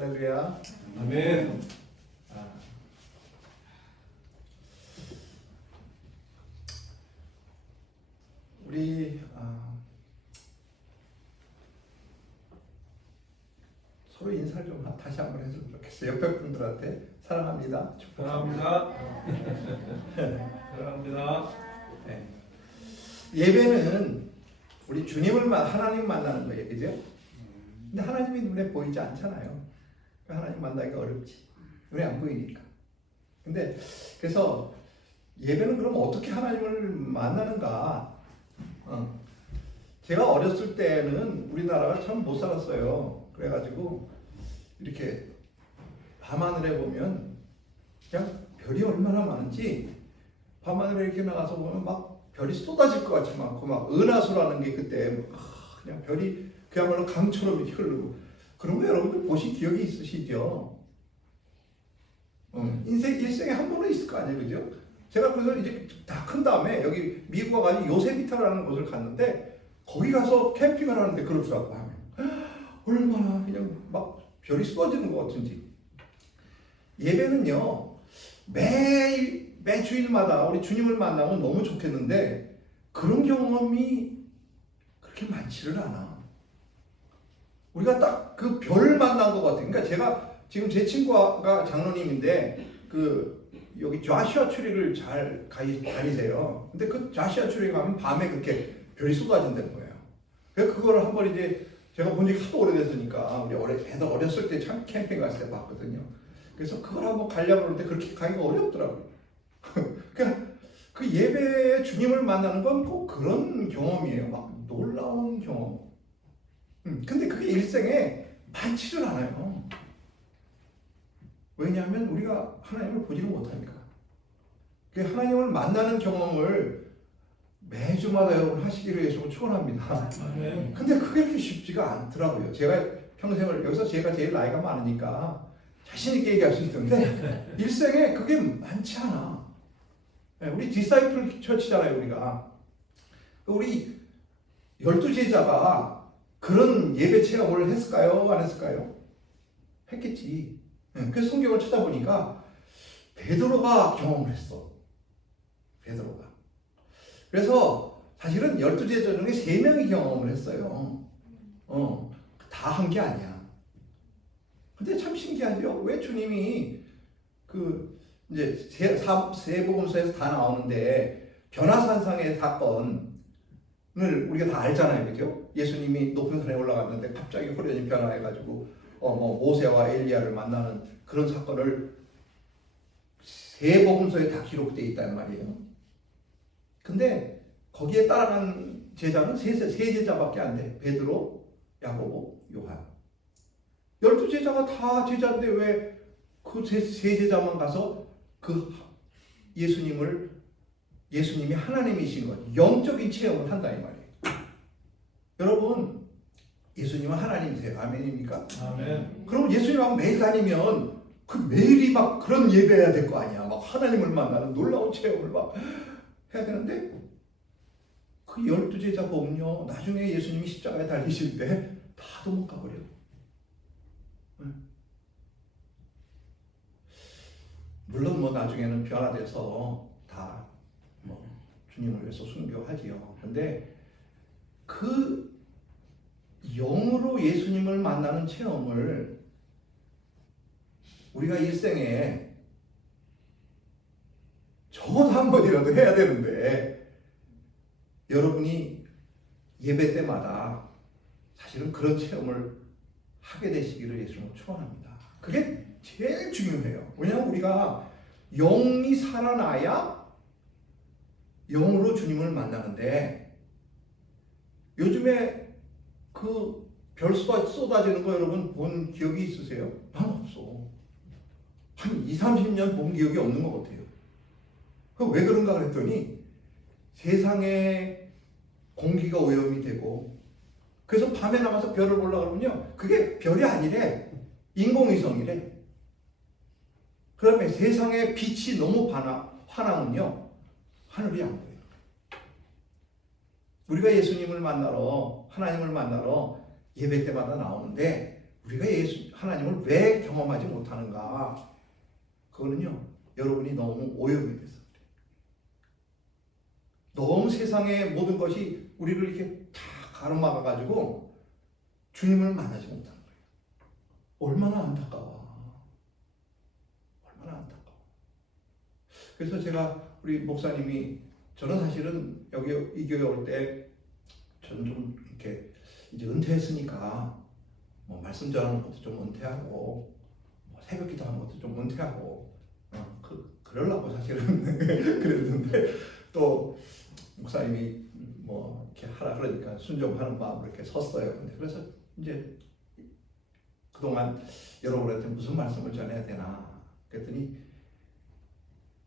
할렐루야. 아멘. 우리 서로 인사를 좀 다시 한번 했으면 좋겠어요. 옆에 분들한테 사랑합니다. 사랑합니다. 사랑합니다. 네. 예배는 우리 주님을 하나님 만나는 거예요, 그죠? 근데 하나님이 눈에 보이지 않잖아요. 하나님 만나기가 어렵지. 눈에 안 보이니까. 근데 그래서 예배는 그럼 어떻게 하나님을 만나는가? 제가 어렸을 때는 우리나라가 참 못 살았어요. 그래가지고 이렇게 밤하늘에 보면 그냥 별이 얼마나 많은지 밤하늘에 이렇게 나가서 보면 막 별이 쏟아질 것 같이 많고 막 은하수라는 게 그때 그냥 별이 그야말로 강처럼 이렇게 흐르고 그런 거 여러분들 보신 기억이 있으시죠? 일생에 한 번은 있을 거 아니에요, 그죠? 제가 그래서 이제 다 큰 다음에 여기 미국 와가지고 요세미타라는 곳을 갔는데 거기 가서 캠핑을 하는데 그러더라고 하면 얼마나 그냥 막 별이 쏟아지는 것 같은지. 예배는요 매 주일마다 우리 주님을 만나면 너무 좋겠는데 그런 경험이 그렇게 많지를 않아. 우리가 딱 그 별을 만난 것 같아요. 그러니까 제가 지금 제 친구가 장로님인데 여기 좌시아 추리를 잘 다니세요. 근데 그 좌시아 추리 가면 밤에 그렇게 별이 쏟아진다는 거예요. 그래서 그거를 한번 이제 제가 본 적이 하도 오래됐으니까 우리 애들 어렸을 때 참 캠핑 갔을 때 봤거든요. 그래서 그걸 한번 가려고 하는데 그렇게 가기가 어렵더라고요. 그러니까 그 예배에 주님을 만나는 건 꼭 그런 경험이에요. 막 놀라운 경험. 근데 그게 일생에 많지를 않아요. 왜냐하면 우리가 하나님을 보지는 못하니까. 하나님을 만나는 경험을 매주마다 여러분 하시기를 예수님을 축원합니다. 근데 그게 그렇게 쉽지가 않더라고요. 제가 평생을 여기서 제가 제일 나이가 많으니까 자신 있게 얘기할 수 있는데 일생에 그게 많지 않아. 우리 디사이플 처치잖아요, 우리가. 우리 12제자가 그런 예배 체험을 했을까요? 안 했을까요? 했겠지. 그래서 성경을 찾아보니까 베드로가 경험을 했어. 베드로가. 그래서 사실은 12제자 중에 3명이 경험을 했어요. 다 한 게 아니야. 근데 참 신기하죠? 왜 주님이 이제 세복음서에서 다 나오는데 변화산상의 사건을 우리가 다 알잖아요. 그죠? 예수님이 높은 산에 올라갔는데 갑자기 호련히 변화해가지고 모세와 엘리야를 만나는 그런 사건을 세복음서에 다 기록되어 있단 말이에요. 근데 거기에 따라간 제자는 세 제자밖에 안 돼. 베드로, 야고보, 요한. 12제자가 다 제자인데 왜 그 세 제자만 가서 예수님이 하나님이신 것, 영적인 체험을 한다 이 말이에요. 여러분, 예수님은 하나님이세요. 아멘입니까? 아멘. 그럼 예수님하고 매일 다니면 매일이 막 그런 예배해야 될 거 아니야. 막 하나님을 만나는 놀라운 체험을 막 해야 되는데 그 12제자 보면요. 나중에 예수님이 십자가에 달리실 때 다도 못 가버려. 물론 나중에는 변화돼서 다 주님을 위해서 순교하지요. 근데 그 영으로 예수님을 만나는 체험을 우리가 일생에 적어도 한 번이라도 해야 되는데 여러분이 예배 때마다 사실은 그런 체험을 하게 되시기를 예수님을 축원합니다. 그게 제일 중요해요. 왜냐하면 우리가 영이 살아나야 영으로 주님을 만나는데 요즘에 별 쏟아지는 거 여러분 본 기억이 있으세요? 난 없어. 한 20-30년 본 기억이 없는 것 같아요. 왜 그런가 그랬더니 세상에 공기가 오염이 되고 그래서 밤에 나가서 별을 보려고 그러면요. 그게 별이 아니래. 인공위성이래. 그 다음에 세상에 빛이 너무 환하면요. 하늘이 안 보여요. 우리가 예수님을 만나러 하나님을 만나러 예배 때마다 나오는데 우리가 하나님을 왜 경험하지 못하는가? 그거는요, 여러분이 너무 오염이 돼서 그래요. 너무 세상의 모든 것이 우리를 이렇게 다 가로막아가지고 주님을 만나지 못하는 거예요. 얼마나 안타까워. 얼마나 안타까워. 그래서 제가 우리 목사님이, 저는 사실은 여기 이 교회 올 때 저는 좀 이렇게 이제 은퇴했으니까 뭐 말씀 전하는 것도 좀 은퇴하고 뭐 새벽 기도하는 것도 좀 은퇴하고 그러려고 사실은 그랬는데 또 목사님이 뭐 이렇게 하라 그러니까 순종하는 마음으로 이렇게 섰어요. 근데 그래서 이제 그동안 여러분한테 무슨 말씀을 전해야 되나 그랬더니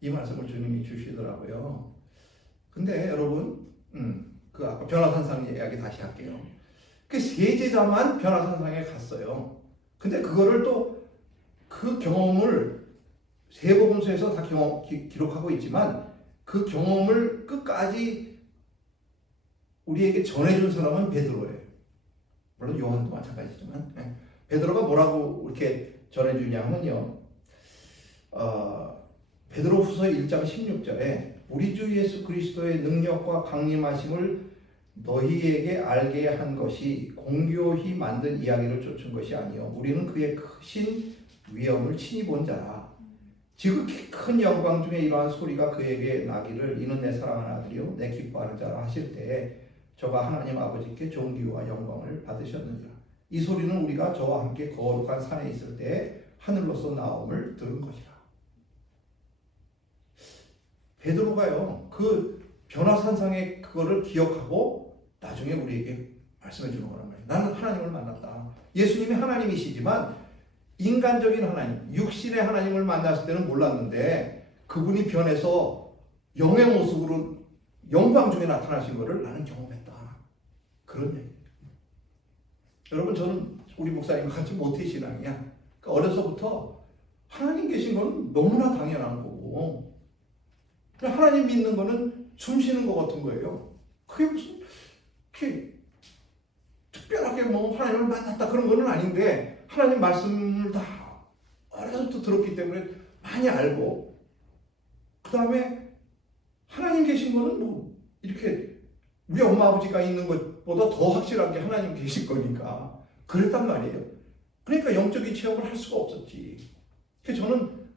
이 말씀을 주님이 주시더라고요. 근데 여러분, 그 아까 변화산상 이야기 다시 할게요. 그 세제자만 변화산상에 갔어요. 근데 그거를 또 그 경험을 세복음서에서 다 기록하고 있지만 그 경험을 끝까지 우리에게 전해준 사람은 베드로예요. 물론 요한도 마찬가지지만 베드로가 뭐라고 이렇게 전해주냐면요. 베드로후서 1장 16절에 우리 주 예수 그리스도의 능력과 강림하심을 너희에게 알게 한 것이 공교히 만든 이야기를 쫓은 것이 아니요 우리는 그의 크신 위엄을 친히 본 자라. 지극히 큰 영광 중에 이러한 소리가 그에게 나기를 이는 내 사랑하는 아들이요 내 기뻐하는 자라 하실 때에 저가 하나님 아버지께 존귀와 영광을 받으셨느니라. 이 소리는 우리가 저와 함께 거룩한 산에 있을 때에 하늘로서 나옴을 들은 것이라. 베드로가요 그 변화산상의 그거를 기억하고 나중에 우리에게 말씀해 주는 거란 말이에요. 나는 하나님을 만났다. 예수님이 하나님이시지만 인간적인 하나님, 육신의 하나님을 만났을 때는 몰랐는데 그분이 변해서 영의 모습으로 영광 중에 나타나신 것을 나는 경험했다. 그런 얘기예요. 여러분 저는 우리 목사님과 같이 모태신앙이야. 그러니까 어려서부터 하나님 계신 건 너무나 당연한 거고 하나님 믿는 거는 숨 쉬는 것 같은 거예요. 그게 무슨 이렇게 특별하게 뭐 하나님을 만났다 그런 거는 아닌데 하나님 말씀을 다 어려서부터 들었기 때문에 많이 알고 그 다음에 하나님 계신 거는 뭐 이렇게 우리 엄마 아버지가 있는 것보다 더 확실한 게 하나님 계실 거니까 그랬단 말이에요. 그러니까 영적인 체험을 할 수가 없었지. 그래서 저는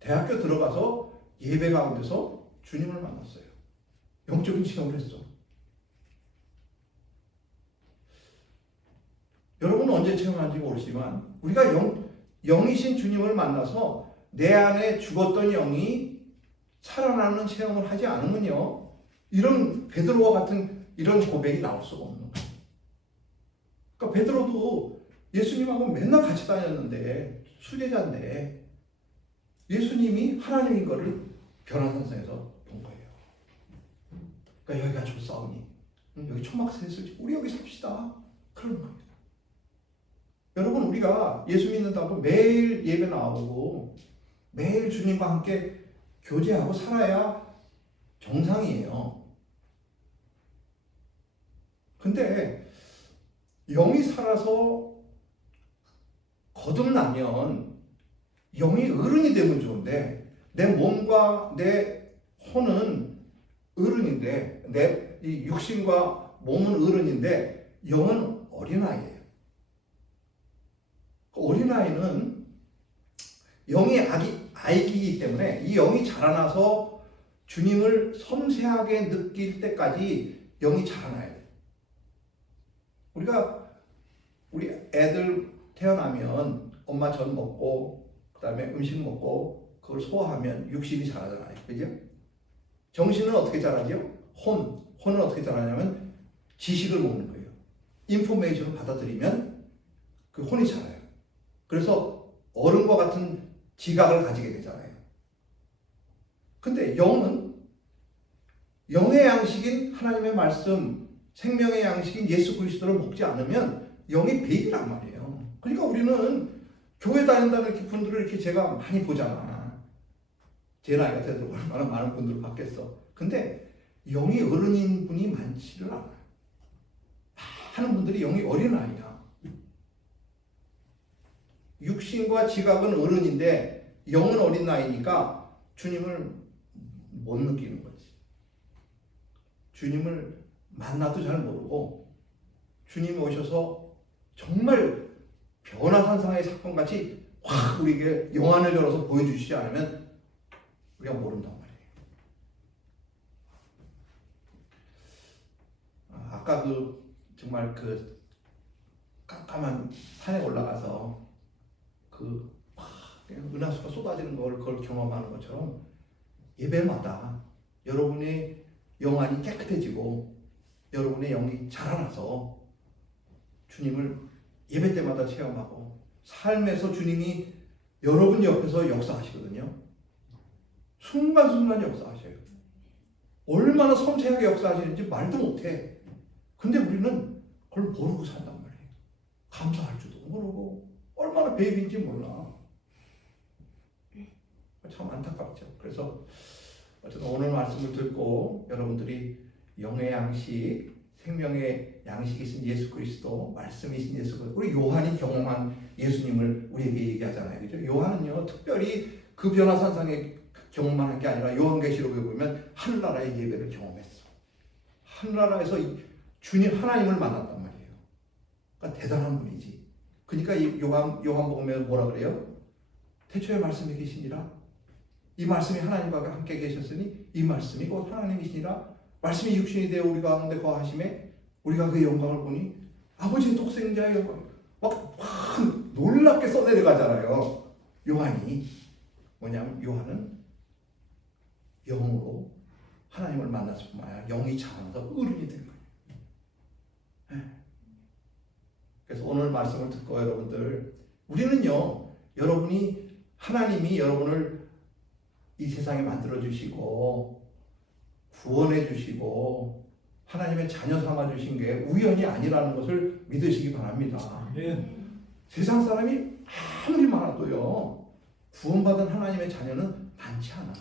대학교 들어가서 예배 가운데서 주님을 만났어요. 영적인 체험을 했어. 여러분은 언제 체험한지 모르지만 우리가 영이신 주님을 만나서 내 안에 죽었던 영이 살아나는 체험을 하지 않으면요 이런 베드로와 같은 이런 고백이 나올 수가 없는 거예요. 그러니까 베드로도 예수님하고 맨날 같이 다녔는데 수제자인데 예수님이 하나님인 거를 변화산상에서 본 거예요. 그러니까 여기가 좋사오니 여기 초막새했을지 우리 여기 삽시다 그런 겁니다. 여러분 우리가 예수 믿는다고 매일 예배 나오고 매일 주님과 함께 교제하고 살아야 정상이에요. 근데 영이 살아서 거듭나면 영이 어른이 되면 좋은데 내 몸과 내 혼은 어른인데 내 이 육신과 몸은 어른인데 영은 어린아이예요. 어린아이는 영이 아기이기 때문에 이 영이 자라나서 주님을 섬세하게 느낄 때까지 영이 자라나야 돼요. 우리 애들 태어나면 엄마 젖 먹고 그 다음에 음식 먹고 그걸 소화하면 육신이 자라잖아요. 그죠? 정신은 어떻게 자라죠? 혼은 어떻게 자라냐면 지식을 먹는 거예요. 인포메이션을 받아들이면 그 혼이 자라요. 그래서 어른과 같은 지각을 가지게 되잖아요. 근데 영은 영의 양식인 하나님의 말씀, 생명의 양식인 예수 그리스도를 먹지 않으면 영이 베이비란 말이에요. 그러니까 우리는 교회 다닌다는 이렇게 분들을 이렇게 제가 많이 보잖아. 제 나이가 돼도 얼마나 많은 분들을 봤겠어. 근데 영이 어른인 분이 많지를 않아요. 하는 분들이 영이 어린아이야. 육신과 지각은 어른인데 영은 어린 나이니까 주님을 못 느끼는 거지. 주님을 만나도 잘 모르고 주님이 오셔서 정말 변화산상의 사건같이 확 우리에게 영안을 열어서 보여주시지 않으면 우리가 모른단 말이에요. 아까 정말 깜깜한 산에 올라가서 그냥 은하수가 쏟아지는 그걸 경험하는 것처럼 예배마다 여러분의 영안이 깨끗해지고 여러분의 영이 자라나서 주님을 예배 때마다 체험하고 삶에서 주님이 여러분 옆에서 역사하시거든요. 순간순간 역사하셔요. 얼마나 섬세하게 역사하시는지 말도 못해. 근데 우리는 그걸 모르고 산단 말이에요. 감사할 줄도 모르고 얼마나 배입인지 몰라. 참 안타깝죠. 그래서 어쨌든 오늘 말씀을 듣고 여러분들이 영의 양식, 생명의 양식이신 예수 그리스도, 말씀이신 예수 그리스도, 우리 요한이 경험한 예수님을 우리에게 얘기하잖아요. 그죠? 요한은요, 특별히 그 변화산상에 경험만 한 게 아니라 요한계시록에 보면 하늘나라의 예배를 경험했어. 하늘나라에서 주님 하나님을 만났단 말이에요. 그러니까 대단한 분이지. 그러니까 요한복음에 뭐라 그래요? 태초에 말씀이 계시니라. 이 말씀이 하나님과 함께 계셨으니 이 말씀이 곧 하나님이시니라. 말씀이 육신이 되어 우리 가운데 거하심에 우리가 그의 영광을 보니 아버지의 독생자의 영광. 막 놀랍게 써내려가잖아요. 요한이 뭐냐면 요한은 영으로 하나님을 만났을 뿐만 아니라 영이 자라서 어른이 된 거예요. 그래서 오늘 말씀을 듣고 여러분들, 우리는요, 하나님이 여러분을 이 세상에 만들어 주시고 구원해 주시고 하나님의 자녀 삼아 주신 게 우연이 아니라는 것을 믿으시기 바랍니다. 세상 사람이 아무리 많아도요, 구원받은 하나님의 자녀는 많지 않아.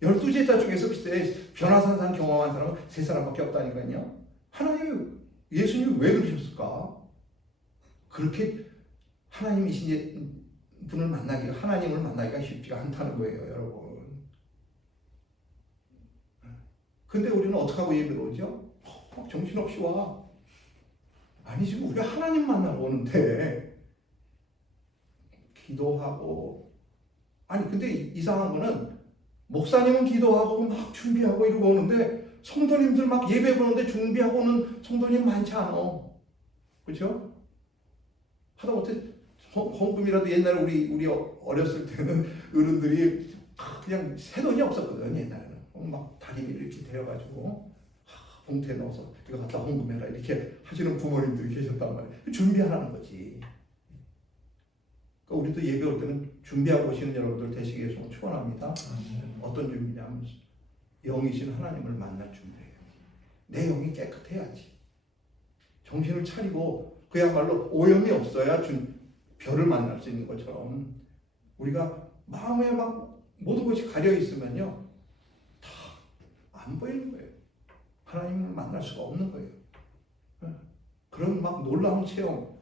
12제자 중에서 글쎄 변화산상 경험한 사람은 3사람밖에 없다니까요. 예수님이 왜 그러셨을까? 그렇게 하나님이신 하나님을 만나기가 쉽지가 않다는 거예요, 여러분. 근데 우리는 어떻게 하고 예배를 오죠? 정신없이 와. 아니, 지금 우리가 하나님 만나러 오는데 기도하고, 아니 근데 이상한 거는 목사님은 기도하고 막 준비하고 이러고 오는데 성도님들 막 예배 보는데 준비하고 오는 성도님 많지 않아. 그렇죠? 하다못해 헌금이라도 옛날에 우리 어렸을 때는 어른들이 그냥 새돈이 없었거든. 옛날에는 막 다리미를 이렇게 데려가지고 봉투에 넣어서 이거 갖다 헌금해라 이렇게 하시는 부모님들이 계셨단 말이에요. 준비하라는 거지. 그러니까 우리도 예배 올 때는 준비하고 오시는 여러분들 되시기 위해서 축원합니다. 어떤 준비냐면 영이신 하나님을 만날 준비예요. 내 영이 깨끗해야지. 정신을 차리고 그야말로 오염이 없어야 별을 만날 수 있는 것처럼 우리가 마음에 막 모든 것이 가려 있으면요, 다 안 보이는 거예요. 하나님을 만날 수가 없는 거예요. 그런 막 놀라운 체험,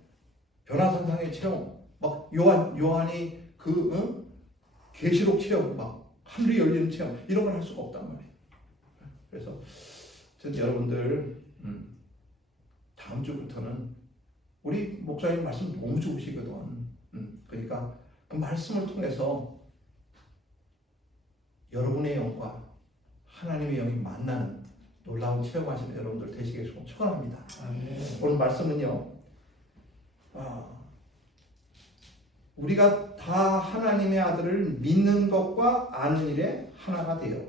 변화산상의 체험, 막 요한이 계시록 체험, 막 하늘이 열리는 체험, 이런 걸 할 수가 없단 말이에요. 그래서 여러분들 다음 주부터는 우리 목사님 말씀 너무 좋으시거든. 그러니까 그 말씀을 통해서 여러분의 영과 하나님의 영이 만나는 놀라운 체험하시는 여러분들 되시길 축원합니다. 오늘 말씀은요, 우리가 다 하나님의 아들을 믿는 것과 아는 일에 하나가 되어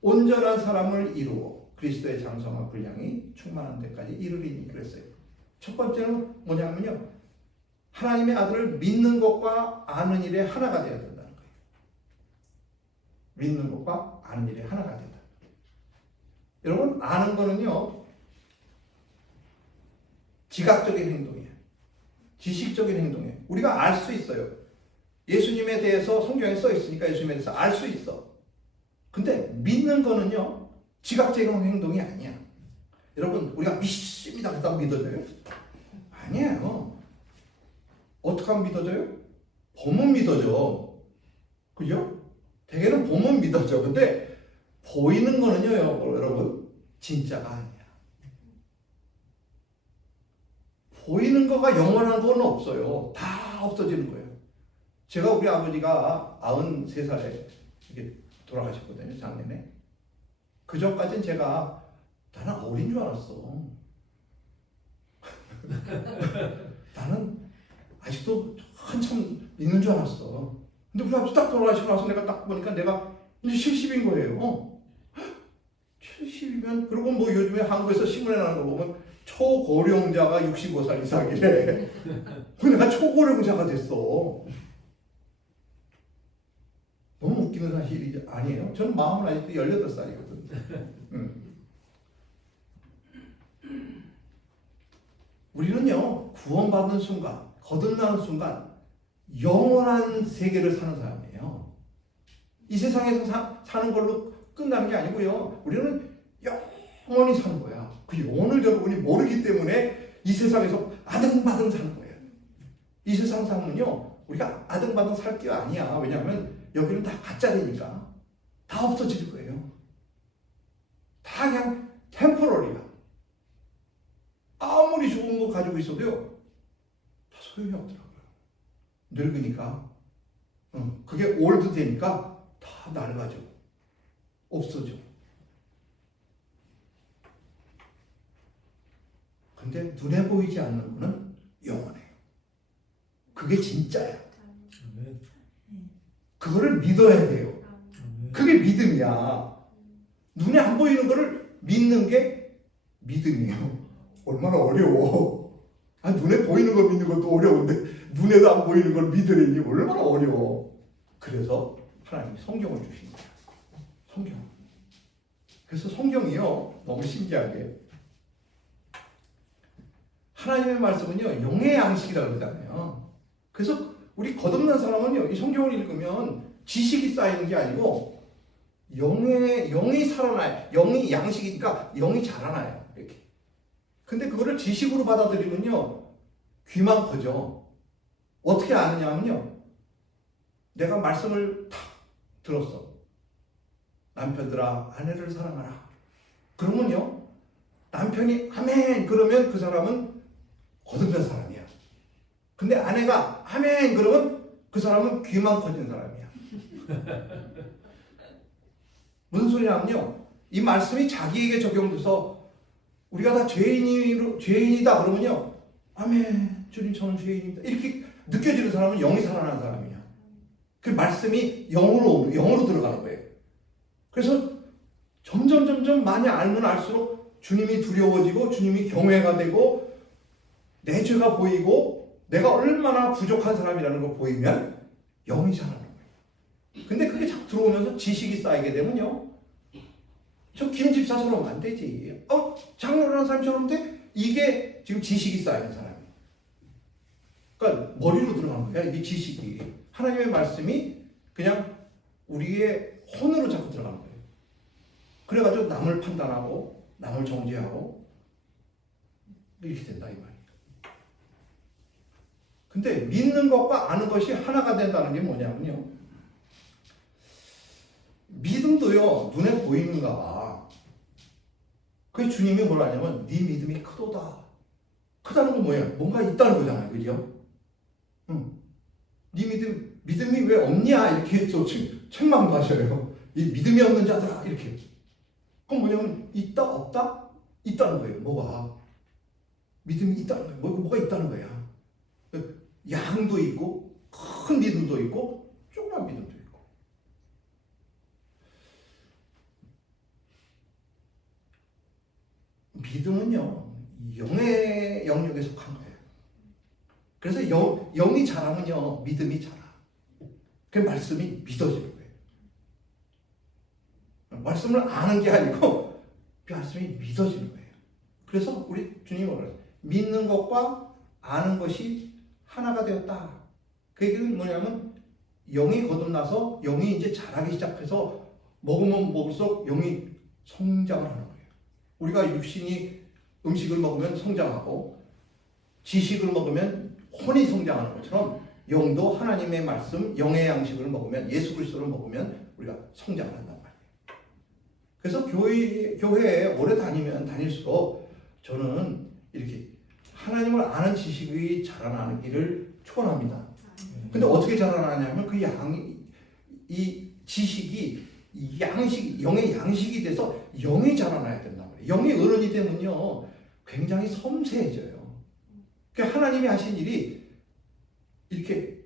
온전한 사람을 이루어 그리스도의 장성한 분량이 충만한 데까지 이르리니 그랬어요. 첫 번째는 뭐냐면요, 하나님의 아들을 믿는 것과 아는 일에 하나가 되어야 된다는 거예요. 믿는 것과 아는 일에 하나가 된다. 여러분, 아는 거는요, 지각적인 행동이에요. 지식적인 행동이에요. 우리가 알 수 있어요. 예수님에 대해서 성경에 써 있으니까 예수님에 대해서 알 수 있어. 근데 믿는 거는요, 지각적인 행동이 아니야. 여러분, 우리가 믿습니다 그렇다고 믿어져요? 아니에요. 어떻게 하면 믿어져요? 보면 믿어져. 그죠? 대개는 보면 믿어져. 근데 보이는 거는요, 여러분, 진짜가 아니야. 보이는 거가 영원한 건 없어요. 다 없어지는 거예요. 제가 우리 아버지가 93살에 이렇게 돌아가셨거든요, 작년에. 그 전까지는 제가 나는 어린 줄 알았어. 나는 아직도 한참 있는 줄 알았어. 근데 우리 아버지 딱 돌아가시고 나서 내가 딱 보니까 내가 이제 70인 거예요. 70이면, 그리고 뭐 요즘에 한국에서 신문에 나는 거 보면 초고령자가 65살 이상이래. 내가 초고령자가 됐어. 너무 웃기는 사실이 아니에요? 저는 마음은 아직도 18살이거든. 우리는요, 구원받는 순간, 거듭나는 순간, 영원한 세계를 사는 사람이에요. 이 세상에서 사는 걸로 끝나는 게 아니고요. 우리는 영원히 사는 거야. 그 영혼을 여러분이 모르기 때문에 이 세상에서 아등바등 사는 거예요. 이 세상 삶은요, 우리가 아등바등 살 게 아니야. 왜냐하면 여기는 다 가짜니까. 다 없어질 거예요. 다 그냥 템포러리야. 아무리 좋은 거 가지고 있어도요, 다 소용이 없더라고요. 늙으니까. 그게 올드 되니까 다 낡아져. 없어져. 근데 눈에 보이지 않는 거는 영원해요. 그게 진짜야. 그거를 믿어야 돼요. 그게 믿음이야. 눈에 안 보이는 거를 믿는 게 믿음이에요. 얼마나 어려워. 눈에 보이는 거 믿는 것도 어려운데 눈에도 안 보이는 걸 믿으려니 얼마나 어려워. 그래서 하나님이 성경을 주신 거야. 성경. 그래서 성경이요, 너무 신기하게 하나님의 말씀은요, 영의 양식이라고 그러잖아요. 그래서 우리 거듭난 사람은요, 이 성경을 읽으면 지식이 쌓이는 게 아니고 영이 살아나요. 영이 양식이니까 영이 자라나요. 이렇게. 근데 그거를 지식으로 받아들이면요, 귀만 커져. 어떻게 아느냐면요, 내가 말씀을 탁 들었어. 남편들아, 아내를 사랑하라. 그러면요, 남편이 아멘 그러면 그 사람은 거듭난 사람이야. 근데 아내가 아멘 그러면 그 사람은 귀만 커진 사람이야. 무슨 소리냐면요, 이 말씀이 자기에게 적용돼서 우리가 다 죄인이다 그러면요, 아멘 주님 저는 죄인입니다 이렇게 느껴지는 사람은 영이 살아나는 사람이야. 그 말씀이 영으로 들어가는 거예요. 그래서 점점 많이 알면 알수록 주님이 두려워지고 주님이 경외가 되고 내 죄가 보이고 내가 얼마나 부족한 사람이라는 걸 보이면 영이 자라는 거예요. 근데 그게 자꾸 들어오면서 지식이 쌓이게 되면요, 저 김집사처럼 안 되지. 장로라는 사람처럼 돼? 이게 지금 지식이 쌓이는 사람이에요. 그러니까 머리로 들어가는 거야, 이게 지식이. 하나님의 말씀이 그냥 우리의 혼으로 자꾸 들어가는 거예요. 그래가지고 남을 판단하고 남을 정죄하고 이렇게 된다 이 말이에요. 근데 믿는 것과 아는 것이 하나가 된다는 게 뭐냐면요, 믿음도요 눈에 보이는가 봐. 그 주님이 뭐라 하냐면 네 믿음이 크도다. 크다는 건 뭐예요? 뭔가 있다는 거잖아요, 그죠? 네 믿음이 왜 없냐 이렇게 또 책망도 하셔요. 이 믿음이 없는 자들아 이렇게. 그럼 뭐냐면 있다 없다? 있다는 거예요. 뭐가? 믿음이 있다는 거예요. 뭐가 있다는 거야. 양도 있고 큰 믿음도 있고 조그만 믿음도 있고. 믿음은요, 영의 영역에 속한 거예요. 그래서 영이 자라면요, 믿음이 자라. 그 말씀이 믿어지는 거예요. 말씀을 아는 게 아니고 그 말씀이 믿어지는 거예요. 그래서 우리 주님이 뭐라 그래요? 믿는 것과 아는 것이 하나가 되었다. 그 얘기는 뭐냐면 영이 거듭나서 영이 이제 자라기 시작해서 먹으면 먹을수록 영이 성장을 하는 거예요. 우리가 육신이 음식을 먹으면 성장하고 지식을 먹으면 혼이 성장하는 것처럼 영도 하나님의 말씀, 영의 양식을 먹으면, 예수 그리스도를 먹으면 우리가 성장을 한단 말이에요. 그래서 교회에 오래 다니면 다닐수록 저는 이렇게 하나님을 아는 지식이 자라나기를 축원합니다. 근데 어떻게 자라나냐면 그 이 지식이 영의 양식이 돼서 영이 자라나야 된단 말이에요. 영의 어른이 되면요 굉장히 섬세해져요. 그러니까 하나님이 하신 일이 이렇게,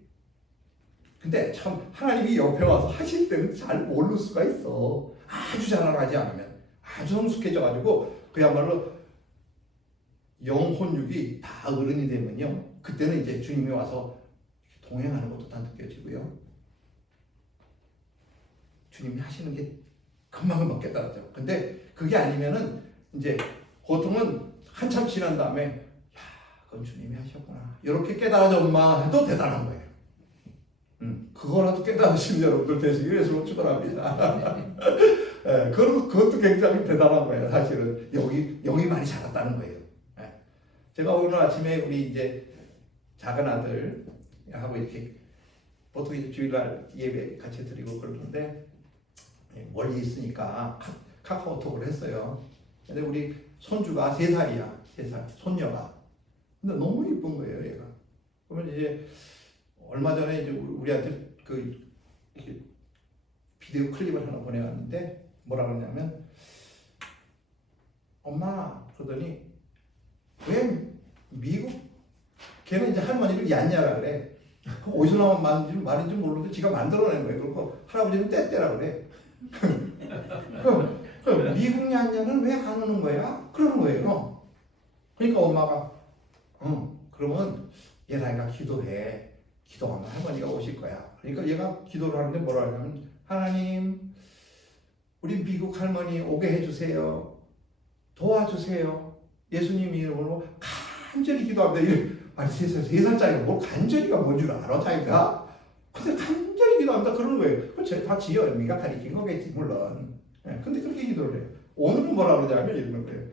근데 참 하나님이 옆에 와서 하실 때는 잘 모를 수가 있어. 아주 자라나지 않으면, 아주 성숙해져 가지고 그야말로 영혼육이 다 어른이 되면요 그때는 이제 주님이 와서 동행하는 것도 다 느껴지고요 주님이 하시는 게 금방금방 깨달아져. 근데 그게 아니면은 이제 보통은 한참 지난 다음에 야 그건 주님이 하셨구나 이렇게 깨달아졌마 해도 대단한 거예요. 그거라도 깨달으시는 여러분들 되시기 위해서 축원합니다. 예, 그것도 굉장히 대단한 거예요. 사실은 영이 많이 자랐다는 거예요. 예. 제가 오늘 아침에 우리 이제 작은 아들하고 이렇게 보통 이제 주일날 예배 같이 드리고 그러는데 멀리 있으니까 카카오톡을 했어요. 근데 우리 손주가 3살이야. 3살 손녀가. 근데 너무 이쁜 거예요, 얘가. 그러면 이제 얼마 전에 이제 우리한테 그 비디오 클립을 하나 보내왔는데 뭐라 그러냐면 엄마 그러더니 왜 미국 걔는 이제 할머니를 얀냐라 그래. 어디서 나온 말인지 모르는데 지가 만들어낸 거예요. 그리고 할아버지는 떼떼라 그래. 그럼 미국 얀냐는 왜 안 오는 거야? 그러는 거예요. 그러니까 엄마가 그러면 얘네가 기도해. 기도하면 할머니가 오실 거야. 그러니까 얘가 기도를 하는데 뭐라 하냐면 하나님 우리 미국 할머니 오게 해주세요. 도와주세요. 예수님 이름으로 간절히 기도합니다. 아니 3살짜리가 뭐 간절히가 뭔 줄 알아 자기가? 근데 간절히 기도합니다. 그러는 거예요. 그렇죠. 다 지어 의미가 가리킨 거겠지 물론. 근데 그렇게 기도를 해요. 오늘은 뭐라 그러냐면 이러는 거예요.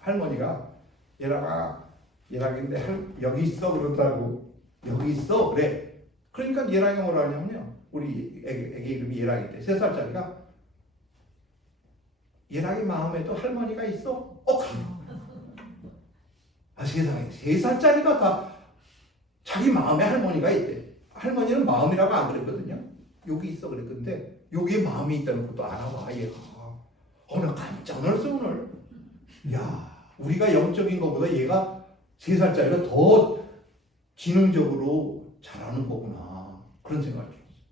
할머니가 얘랑인데 여기 있어 그런다고. 여기 있어 그래. 그러니까 얘랑이 뭐라 하냐면요. 우리 애기 이름이 얘랑인데 3살짜리가 얘랑이 마음에도 할머니가 있어? 세상에 3살짜리가 다 자기 마음에 할머니가 있대. 할머니는 마음이라고 안 그랬거든요. 여기 있어 그랬는데 여기에 마음이 있다는 것도 알아봐 얘가. 나 깜짝 놀랐어 오늘. 야 우리가 영적인 것보다 얘가 3살짜리가 더 지능적으로 잘하는 거구나 그런 생각이 들었어요.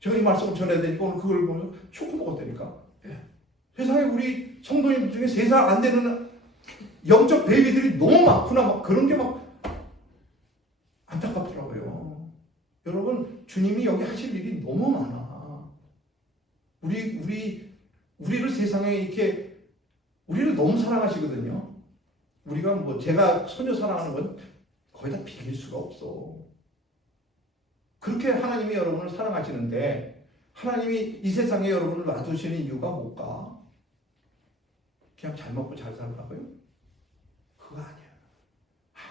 제가 이 말씀을 전해야 되니까 오늘 그걸 보면서 쇼크 먹었다니까. 세상에 우리 성도님 중에 3살 안 되는 영적 베이비들이 너무 많구나 막 그런 게 막 안타깝더라고요. 여러분 주님이 여기 하실 일이 너무 많아. 우리를 세상에 이렇게 우리를 너무 사랑하시거든요. 우리가 뭐 제가 소녀 사랑하는 건 거의 다 비길 수가 없어. 그렇게 하나님이 여러분을 사랑하시는데 하나님이 이 세상에 여러분을 놔두시는 이유가 뭘까? 그냥 잘 먹고 잘 살라고요? 그거 아니야.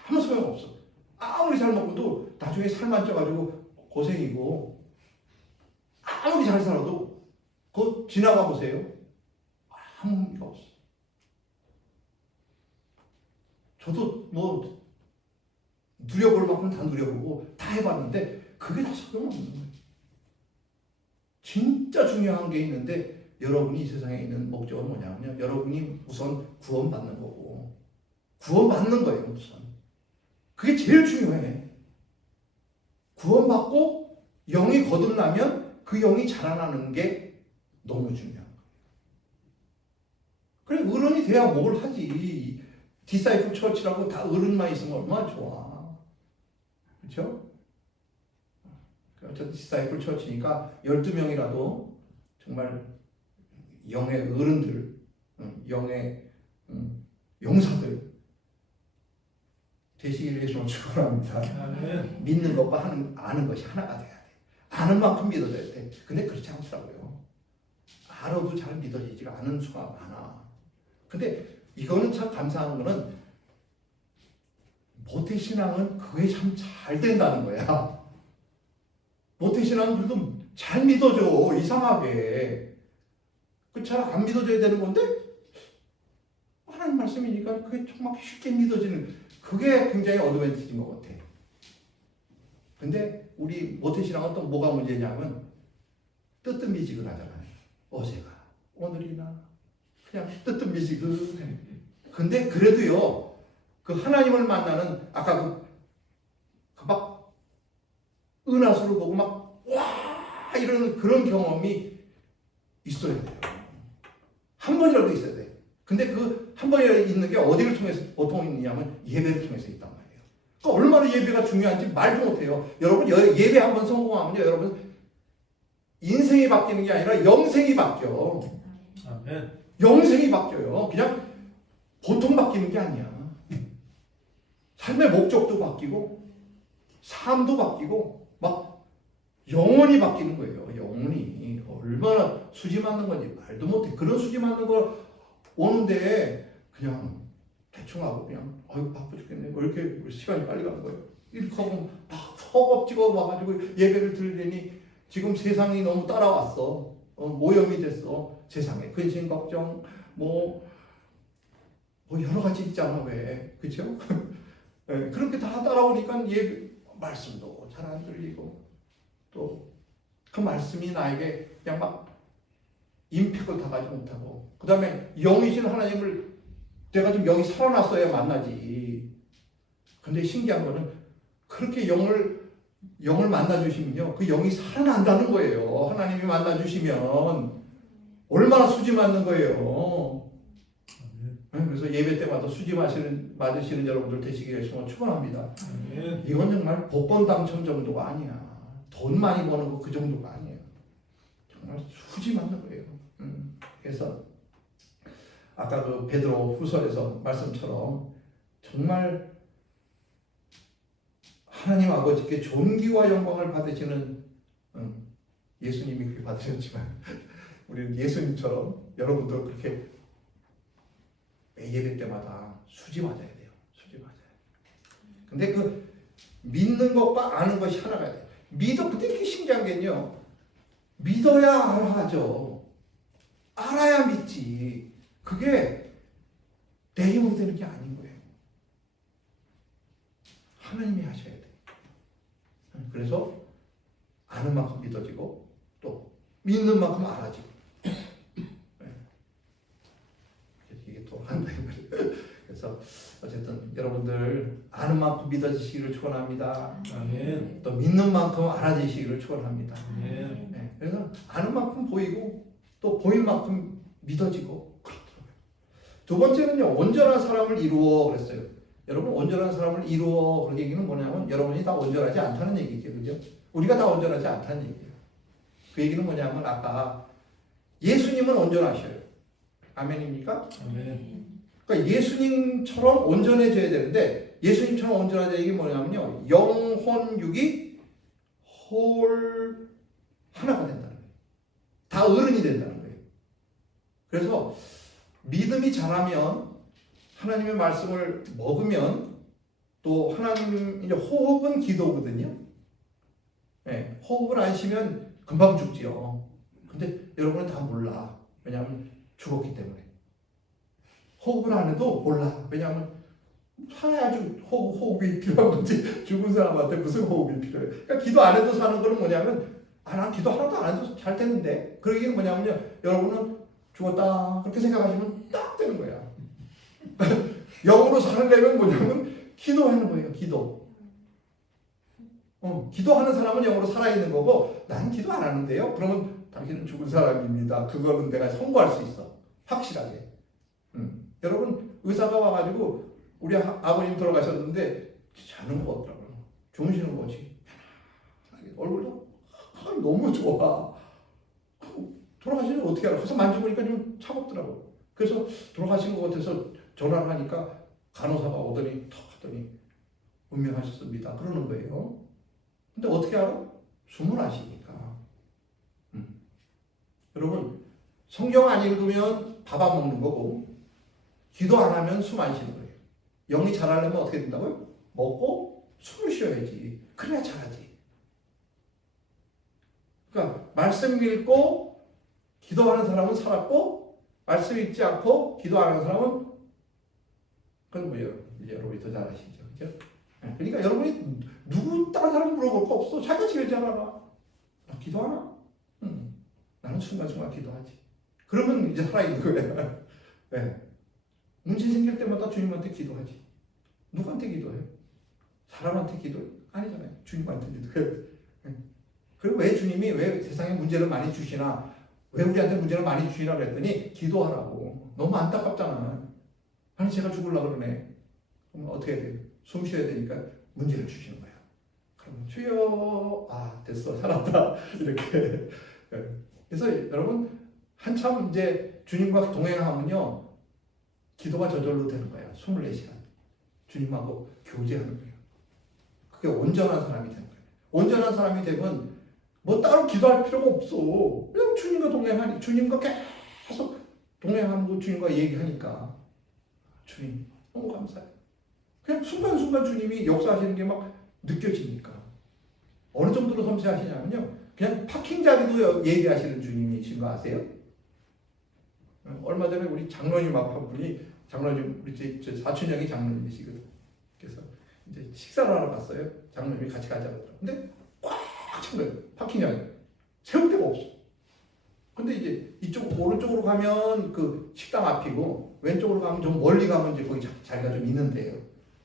아무 소용없어. 아무리 잘 먹고도 나중에 살만 쪄가지고 고생이고 아무리 잘 살아도 그거 지나가 보세요. 아무 의미가 없어. 저도 뭐 누려볼 만큼 다 누려보고 다 해봤는데 그게 다 소용없는 거예요. 진짜 중요한 게 있는데 여러분이 이 세상에 있는 목적은 뭐냐면요. 여러분이 우선 구원받는 거고 구원받는 거예요. 우선. 그게 제일 중요해. 구원받고 영이 거듭나면 그 영이 자라나는 게 너무 중요한 거예요. 그래 어른이 돼야 뭘 하지. 디사이플 처치라고 다 어른만 있으면 얼마나 좋아. 그렇죠? 어쨌든 디사이플 처치니까 12명이라도 정말 영의 어른들, 영의 용사들 되시기를 위해서 축원합니다. 믿는 것과 아는 것이 하나가 돼야 돼. 아는 만큼 믿어져야 돼. 근데 그렇지 않더라고요. 알아도 잘 믿어지지가 않은 수가 많아. 근데 이거는 참 감사한 거는 모태신앙은 그게 참 잘 된다는 거야. 모태신앙은 그래도 잘 믿어져. 이상하게. 그 잘 안 믿어져야 되는 건데 하나님 말씀이니까 그게 정말 쉽게 믿어지는, 그게 굉장히 어드밴티지인 것 같아. 근데 우리 모태신앙은 또 뭐가 문제냐면 뜨뜻미지근하잖아요. 어제가 오늘이나 그냥 뜨뜻미지근. 근데 그래도요, 그 하나님을 만나는, 아까 막 은하수를 보고 막 와 이러는 그런 경험이 있어야 돼요. 한 번이라도 있어야 돼. 근데 그 한 번이라도 있는 게 어디를 통해서 보통 있냐면 예배를 통해서 있단 말이에요. 그러니까 얼마나 예배가 중요한지 말도 못해요. 여러분 예배 한 번 성공하면요, 여러분 인생이 바뀌는 게 아니라 영생이 바뀌어. 아멘. 영생이 바뀌어요. 그냥 보통 바뀌는 게 아니야. 삶의 목적도 바뀌고 삶도 바뀌고 막 영원히 바뀌는 거예요. 영원히. 얼마나 수지 맞는 건지 말도 못해. 그런 수지 맞는 거 오는데 그냥 대충 하고 그냥 아유 바빠 죽겠네. 왜 이렇게 시간이 빨리 가는 거예요. 이렇게 하고 막 허겁지겁 와가지고 예배를 들으려니 지금 세상이 너무 따라왔어. 오염이 됐어. 세상에 근심 걱정 뭐 여러 가지 있잖아. 왜 그렇죠? 네, 그렇게 다 따라오니까 예배 말씀도 잘 안 들리고 또 그 말씀이 나에게 그냥 막 임팩을 다 가지 못하고, 그 다음에 영이신 하나님을 내가 좀 영이 살아났어야 만나지. 근데 신기한 거는 그렇게 영을 만나주시면요, 그 영이 살아난다는 거예요. 하나님이 만나주시면 얼마나 수지 맞는 거예요. 그래서 예배 때마다 수지 맞으시는 여러분들 되시기를 정말 축원합니다. 이건 정말 복권 당첨 정도가 아니야. 돈 많이 버는 거 그 정도가 아니에요. 정말 수지 맞는 거예요. 그래서 아까 그 베드로 후서에서 말씀처럼 정말 하나님 아버지께 존귀와 영광을 받으시는, 예수님이 그렇게 받으셨지만 우리는 예수님처럼 여러분도 그렇게 예배 때마다 수지 맞아야 돼요. 수지 맞아야 돼요. 근데 그 믿는 것과 아는 것이 하나가 돼요. 근데 이렇게 신기한 게요, 믿어야 알아죠. 알아야 믿지. 그게 내 힘으로 되는 게 아닌 거예요. 하나님이 하셔야 돼요. 그래서 아는 만큼 믿어지고 또 믿는 만큼 알아지고. 이게 또 한다. 그래서 어쨌든 여러분들 아는 만큼 믿어지시기를 축원합니다. 아멘. 또 믿는 만큼 알아지시기를 축원합니다. 아멘. 네, 그래서 아는 만큼 보이고 또 보인 만큼 믿어지고 그렇더라고요. 두 번째는요, 온전한 사람을 이루어 그랬어요. 여러분, 온전한 사람을 이루어 그런 얘기는 뭐냐면 여러분이 다 온전하지 않다는 얘기죠. 그죠? 우리가 다 온전하지 않다는 얘기예요. 그 얘기는 뭐냐면 아까 예수님은 온전하셔요. 아멘입니까? 아멘. 그러니까 예수님처럼 온전해져야 되는데, 예수님처럼 온전하다는 얘기 뭐냐면요, 영혼 육이 홀 하나가 된다는 거예요. 다 어른이 된다는 거예요. 그래서 믿음이 자라면, 하나님의 말씀을 먹으면, 또 하나님, 이제 호흡은 기도거든요. 네, 호흡을 안 쉬면 금방 죽지요. 근데 여러분은 다 몰라. 왜냐하면 죽었기 때문에. 호흡을 안 해도 몰라. 왜냐하면 살아야지 호흡이 필요한 거지. 죽은 사람한테 무슨 호흡이 필요해. 그러니까 기도 안 해도 사는 거는 뭐냐면, 난 기도 하나도 안 해도 잘 되는데. 그 얘기는 뭐냐면요, 여러분은 죽었다 그렇게 생각하시면 딱 되는 거야. 영으로 살려면 뭐냐면 기도하는 거예요. 기도하는 사람은 영으로 살아있는 거고, 난 기도 안 하는데요, 그러면 당신은 죽은 사람입니다. 그거는 내가 선고할 수 있어. 확실하게. 여러분, 의사가 와가지고 우리 아버님 돌아가셨는데 자는 거 같더라고요. 주무시는 거지. 얼굴도 너무 좋아. 돌아가시는 거 어떻게 알아? 그래서 만져보니까 좀 차갑더라고요. 그래서 돌아가신 것 같아서 전화를 하니까 간호사가 오더니 턱 하더니 운명하셨습니다. 그러는 거예요. 근데 어떻게 알아? 숨을 하시니까. 여러분, 성경 안 읽으면 밥 안 먹는 거고, 기도 안 하면 숨 안 쉬는 거예요. 영이 자라려면 어떻게 된다고요? 먹고 숨을 쉬어야지. 그래야 잘하지. 그러니까 말씀 읽고 기도하는 사람은 살았고 말씀 읽지 않고 기도 안 하는 사람은 그건 뭐 여러분이 더 잘하시죠. 그죠? 그러니까 여러분이 누구 다른 사람 물어볼 거 없어. 자기가 제일 잘 알아. 나 기도하나? 응. 나는 순간순간 기도하지. 그러면 이제 살아있는 거야. 네. 문제 생길 때마다 주님한테 기도하지. 누구한테 기도해? 사람한테 기도해? 아니잖아요. 주님한테 기도해. 그리고 왜 주님이 왜 세상에 문제를 많이 주시나? 왜 우리한테 문제를 많이 주시나 그랬더니 기도하라고. 너무 안타깝잖아. 아니 제가 죽으려고 그러네. 그럼 어떻게 해야 돼요? 숨 쉬어야 되니까 문제를 주시는 거야. 그럼 주여, 아 됐어, 살았다. 이렇게. 그래서 여러분 한참 이제 주님과 동행하면요 기도가 저절로 되는 거야. 24시간 주님하고 교제하는 거예요. 그게 온전한 사람이 되는 거예요. 온전한 사람이 되면 뭐 따로 기도할 필요가 없어. 그냥 주님과 동행하니 주님과 계속 동행하고 주님과 얘기하니까 주님 너무 감사해요. 그냥 순간순간 주님이 역사하시는 게 막 느껴지니까. 어느 정도로 섬세하시냐면요 그냥 파킹 자리도 얘기하시는 주님이신 거 아세요? 얼마 전에 우리 장로님 앞한 분이 장로님 우리 제 사촌 형이 장로님이시거든. 그래서 이제 식사를 하러 갔어요. 장로님이 같이 가자고 그러더라고요. 근데 꽉 찬 거예요. 파킹장에 세울 데가 없어. 근데 이제 이쪽 오른쪽으로 가면 그 식당 앞이고 왼쪽으로 가면 좀 멀리 가면 이제 거기 자리가 좀 있는데요.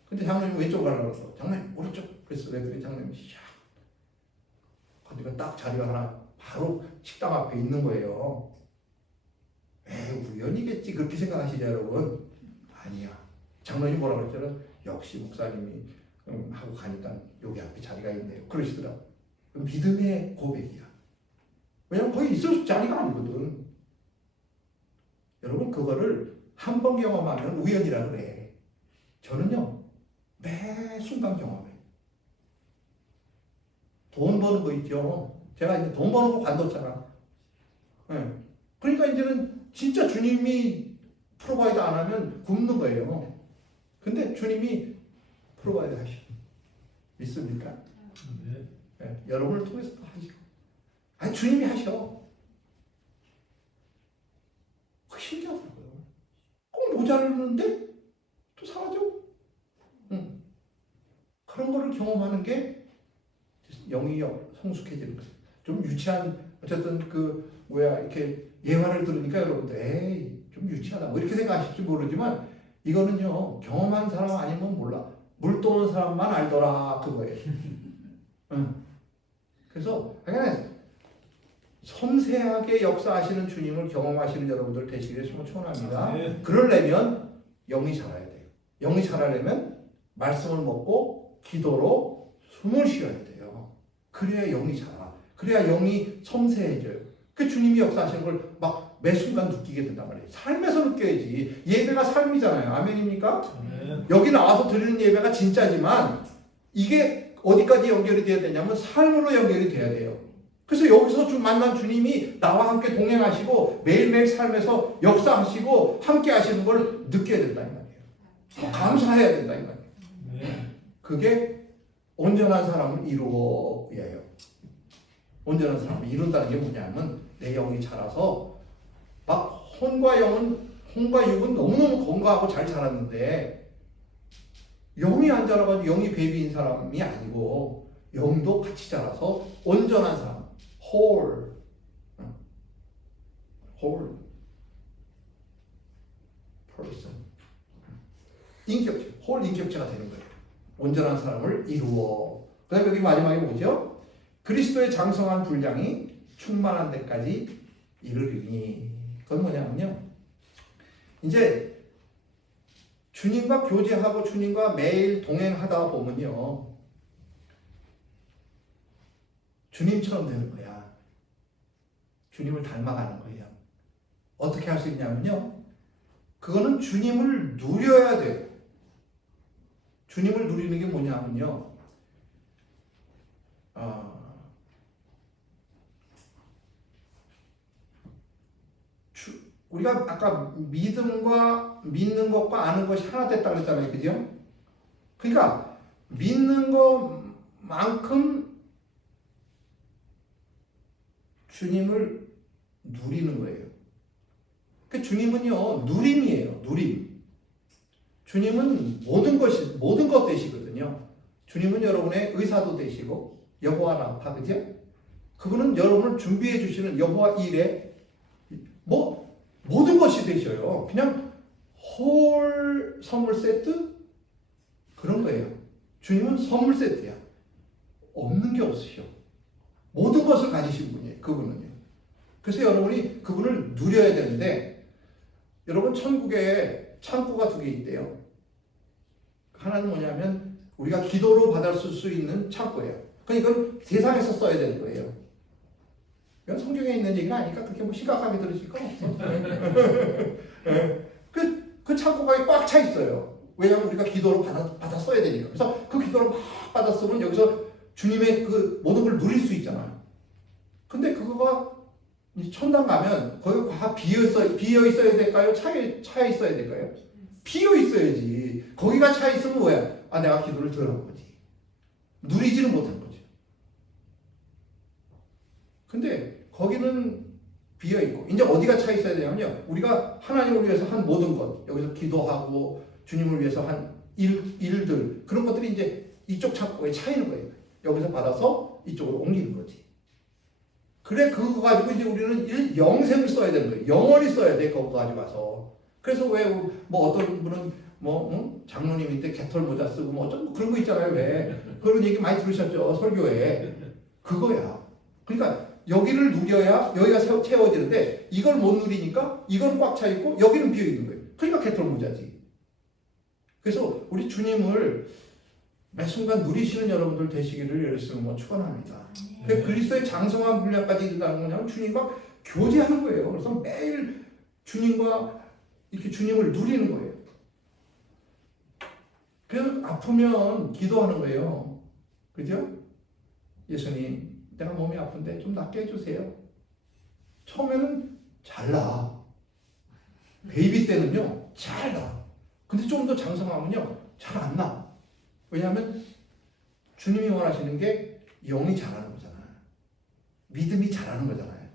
근데 장로님 왼쪽으로 가려고 그랬어. 장로님 오른쪽 그랬어. 그랬더니 장로님이 샥 거기가 딱 자리가 하나 바로 식당 앞에 있는 거예요. 에이 우연이겠지 그렇게 생각하시죠 여러분? 아니야. 장로님 뭐라고 그랬잖아. 역시 목사님이 하고 가니까 여기 앞에 자리가 있네요. 그러시더라고. 믿음의 고백이야. 왜냐면 거기 있을 자리가 아니거든. 여러분 그거를 한 번 경험하면 우연이라 그래. 저는요 매 순간 경험해요. 돈 버는 거 있죠. 제가 이제 돈 버는 거 관뒀잖아. 네. 그러니까 이제는 진짜 주님이 프로바이드 안 하면 굶는 거예요. 근데 주님이 프로바이드 하셔. 믿습니까? 네. 네. 여러분을 통해서 또 하시고. 아니 주님이 하셔. 신기하더라고요. 꼭 모자르는데 또 사라져. 그런 거를 경험하는 게 영이 성숙해지는 거예요. 좀 유치한 어쨌든 이렇게 예화를 들으니까 여러분들 에이 좀 유치하다 뭐 이렇게 생각하실지 모르지만 이거는요 경험한 사람 아니면 몰라. 물 떠는 사람만 알더라 그거예요. 그래서 그냥 섬세하게 역사하시는 주님을 경험하시는 여러분들 되시기를 정말 축원합니다. 네. 그러려면 영이 자라야 돼요. 영이 자라려면 말씀을 먹고 기도로 숨을 쉬어야 돼요. 그래야 영이 자라. 그래야 영이 섬세해져요. 그 주님이 역사하시는 걸 막 매 순간 느끼게 된단 말이에요. 삶에서 느껴야지. 예배가 삶이잖아요. 아멘입니까? 아멘. 여기 나와서 드리는 예배가 진짜지만 이게 어디까지 연결이 돼야 되냐면 삶으로 연결이 돼야 돼요. 그래서 여기서 만난 주님이 나와 함께 동행하시고 매일매일 삶에서 역사하시고 함께 하시는 걸 느껴야 된다는 말이에요. 감사해야 된다는 말이에요. 네. 그게 온전한 사람을 이루어야요. 온전한 사람을 이룬다는 게 뭐냐면 내 영이 자라서 막 혼과 육은 너무너무 건강하고 잘 자랐는데 영이 안 자라가지고 영이 베비인 사람이 아니고 영도 같이 자라서 온전한 사람 whole person whole 인격체가 되는 거예요. 온전한 사람을 이루어. 그 다음에 여기 마지막에 뭐죠? 그리스도의 장성한 분량이 충만한 데까지 이르리니. 그건 뭐냐면요. 이제 주님과 교제하고 주님과 매일 동행하다 보면요. 주님처럼 되는 거야. 주님을 닮아가는 거예요. 어떻게 할 수 있냐면요. 그거는 주님을 누려야 돼요. 주님을 누리는 게 뭐냐면요. 우리가 아까 믿음과 믿는 것과 아는 것이 하나 됐다 그랬잖아요. 그죠? 그러니까 믿는 것만큼 주님을 누리는 거예요. 그 주님은요, 누림이에요. 누림. 주님은 모든 것 되시거든요. 주님은 여러분의 의사도 되시고 여호와 라파, 그죠? 그분은 여러분을 준비해 주시는 여호와 일에 모든 것이 되셔요. 그냥 홀 선물 세트 그런 거예요. 주님은 선물 세트야. 없는 게 없으셔. 모든 것을 가지신 분이에요. 그분은요. 그래서 여러분이 그분을 누려야 되는데, 여러분 천국에 창고가 2개 있대요. 하나는 뭐냐면 우리가 기도로 받을 수 있는 창고예요. 그러니까 이건 세상에서 써야 되는 거예요. 이건 성경에 있는 얘기가 아니니까 그렇게 뭐 심각하게 들으실 건 없어. 그 창고가 꽉 차 있어요. 왜냐하면 우리가 기도로 받아 써야 되니까. 그래서 그 기도를 막 받아 쓰면 여기서 주님의 그 모든 걸 누릴 수 있잖아요. 근데 그거가 천당 가면 거기가 다 비어 있어야 될까요? 차 있어야 될까요? 비어 있어야지. 거기가 차 있으면 뭐야? 아, 내가 기도를 덜 한 거지. 누리지는 못한 거지. 근데 거기는 비어 있고, 이제 어디가 차 있어야 되냐면요, 우리가 하나님을 위해서 한 모든 것, 여기서 기도하고 주님을 위해서 한 일들, 그런 것들이 이제 이쪽 창고에 차 있는 거예요. 여기서 받아서 이쪽으로 옮기는 거지. 그래, 그거 가지고 이제 우리는 영생을 써야 되는 거예요. 영원히 써야 돼, 그거 가지고 가서. 그래서 왜, 어떤 분은, 장로님인데 개털 모자 쓰고, 어쩌고 그런 거 있잖아요, 왜. 그런 얘기 많이 들으셨죠, 설교에. 그거야. 그러니까, 여기를 누려야 여기가 채워지는데, 이걸 못 누리니까, 이건 꽉 차 있고, 여기는 비어 있는 거예요. 그러니까 개털 모자지. 그래서 우리 주님을 매 순간 누리시는 여러분들 되시기를 예수님으로 축원합니다. 그리스도의 장성한 분량까지 이른다는 거냐면 주님과 교제하는 거예요. 그래서 매일 주님과 이렇게 주님을 누리는 거예요. 그래서 아프면 기도하는 거예요. 그죠? 예수님, 내가 몸이 아픈데 좀 낫게 해주세요. 처음에는 잘 나. 베이비 때는요, 잘 나. 근데 좀 더 장성하면요, 잘 안 나. 왜냐하면 주님이 원하시는 게 영이 자라는 거잖아요. 믿음이 자라는 거잖아요.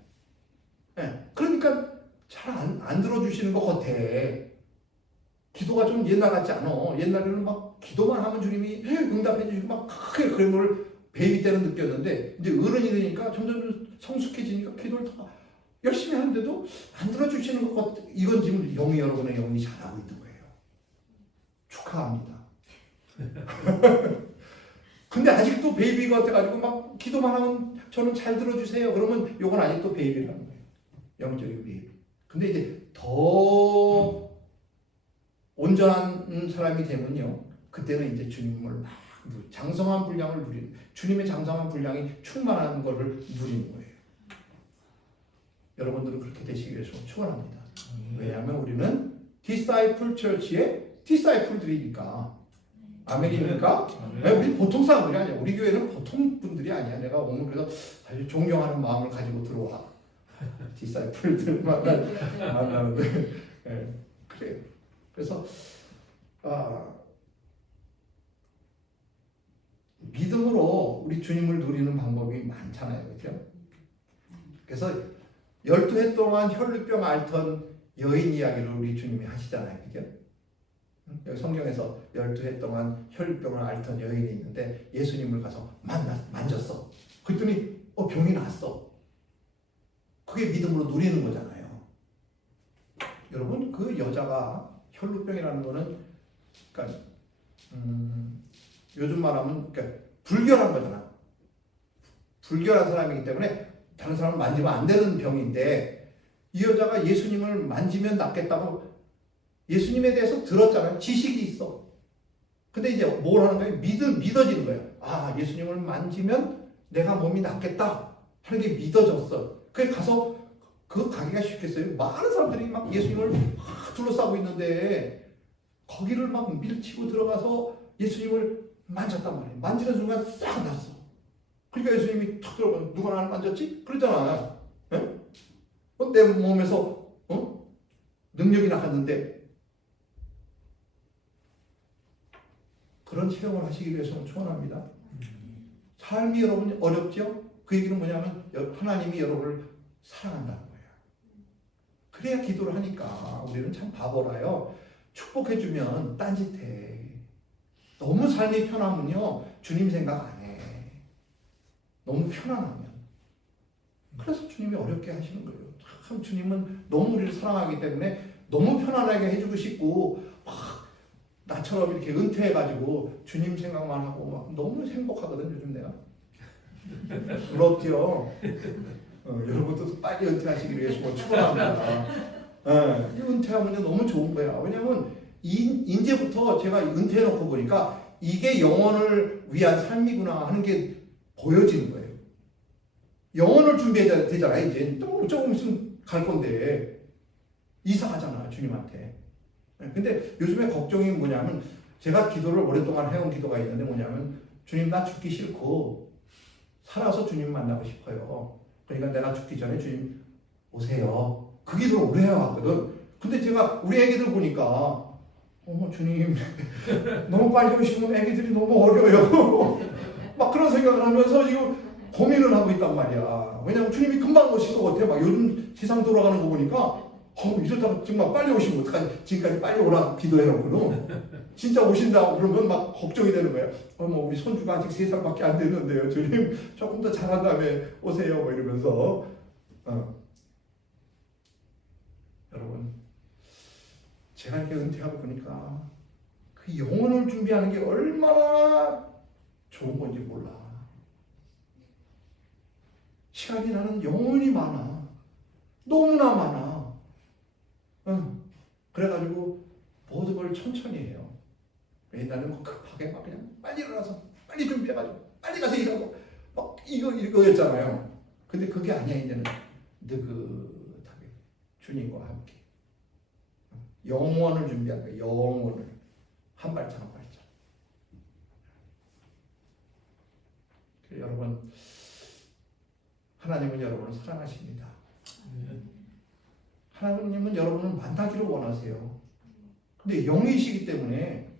네. 그러니까 잘 안 들어주시는 것 같아. 기도가 좀 옛날 같지 않아. 옛날에는 막 기도만 하면 주님이 응답해 주시고 막 크게 그런 걸 베이비 때는 느꼈는데, 이제 어른이 되니까 점점 성숙해지니까 기도를 더 열심히 하는데도 안 들어주시는 것 같아. 이건 지금 여러분의 영이 자라고 있는 거예요. 축하합니다. 근데 아직도 베이비 같아가지고 막 기도만 하면 저는 잘 들어주세요. 그러면 이건 아직도 베이비라는 거예요. 영적인 베이비. 근데 이제 더 온전한 사람이 되면요, 그때는 이제 주님을 막 장성한 분량을 누리는, 주님의 장성한 분량이 충만한 것을 누리는 거예요. 여러분들은 그렇게 되시기 위해서 축원합니다. 왜냐하면 우리는 디사이플 처치의 디사이플들이니까. 아멘입니까? 네, 우리 보통 사람들이 아니야. 우리 교회는 보통 분들이 아니야. 내가 오늘 그래서 아주 존경하는 마음을 가지고 들어와. 디사이플들 만나는데. 네, 그래요. 그래서 믿음으로 우리 주님을 누리는 방법이 많잖아요. 그렇죠? 그래서 12해 동안 혈루병 앓던 여인 이야기를 우리 주님이 하시잖아요. 그죠? 여기 성경에서 12해 동안 혈루병을 앓던 여인이 있는데 예수님을 가서 만졌어. 그랬더니 병이 났어. 그게 믿음으로 누리는 거잖아요. 여러분, 그 여자가 혈루병이라는 거는 그러니까 요즘 말하면 그러니까 불결한 거잖아. 불결한 사람이기 때문에 다른 사람을 만지면 안 되는 병인데, 이 여자가 예수님을 만지면 낫겠다고 예수님에 대해서 들었잖아요. 지식이 있어. 근데 이제 뭘 하는 거예요? 믿어지는 거예요. 아, 예수님을 만지면 내가 몸이 낫겠다 하는 게 믿어졌어. 그래 가서 그 가기가 쉽겠어요? 많은 사람들이 막 예수님을 막 둘러싸고 있는데 거기를 막 밀치고 들어가서 예수님을 만졌단 말이에요. 만지는 순간 싹 났어. 그러니까 예수님이 탁 들어가, 누가 나를 만졌지? 그러잖아. 내 몸에서 능력이 나갔는데, 그런 체험을 하시기 위해서 축원합니다. 삶이 여러분 어렵죠? 그 얘기는 뭐냐면 하나님이 여러분을 사랑한다는 거예요. 그래야 기도를 하니까 우리는 참 바보라요. 축복해주면 딴짓해. 너무 삶이 편하면요 주님 생각 안 해. 너무 편안하면. 그래서 주님이 어렵게 하시는 거예요. 참 주님은 너무 우리를 사랑하기 때문에 너무 편안하게 해주고 싶고 막 나처럼 이렇게 은퇴해가지고 주님 생각만 하고 막 너무 행복하거든 요즘 내가. 부럽죠. 여러분도 빨리 은퇴하시기 위해서 뭐 축원합니다. 이 은퇴하면 너무 좋은 거야. 왜냐면 이제부터 제가 은퇴해놓고 보니까 이게 영혼을 위한 삶이구나 하는 게 보여지는 거예요. 영혼을 준비해야 되잖아요. 이제 또 조금 있으면 갈 건데 이사 가잖아 주님한테. 근데 요즘에 걱정이 뭐냐면 제가 기도를 오랫동안 해온 기도가 있는데 뭐냐면 주님 나 죽기 싫고 살아서 주님 만나고 싶어요. 그러니까 내가 죽기 전에 주님 오세요. 그 기도를 오래 해왔거든. 근데 제가 우리 애기들 보니까 주님 너무 빨리 오시면 애기들이 너무 어려요. 막 그런 생각을 하면서 지금 고민을 하고 있단 말이야. 왜냐면 주님이 금방 오실 것 같아. 막 요즘 세상 돌아가는 거 보니까 이러다가 정말 빨리 오시면 어떡하지? 지금까지 빨리 오라고 기도해놓고는 진짜 오신다고 그러면 막 걱정이 되는 거예요. 우리 손주가 아직 3살밖에 안 됐는데요. 주님 조금 더 자란 다음에 오세요. 뭐 이러면서 여러분 제가 이렇게 은퇴하고 보니까 그 영혼을 준비하는 게 얼마나 좋은 건지 몰라. 시간이라는 영혼이 많아. 너무나 많아. 그래가지고 모든 걸 천천히 해요. 옛날에는 뭐 급하게 막 그냥 빨리 일어나서 빨리 준비해가지고 빨리 가서 일하고 막 이거였잖아요. 근데 그게 아니야. 이제는 느긋하게 주님과 함께 영원을 준비한 거예요. 영원을 한 발짝 한 발짝. 여러분 하나님은 여러분을 사랑하십니다. 하나님은 여러분을 만나기를 원하세요. 근데 영이시기 때문에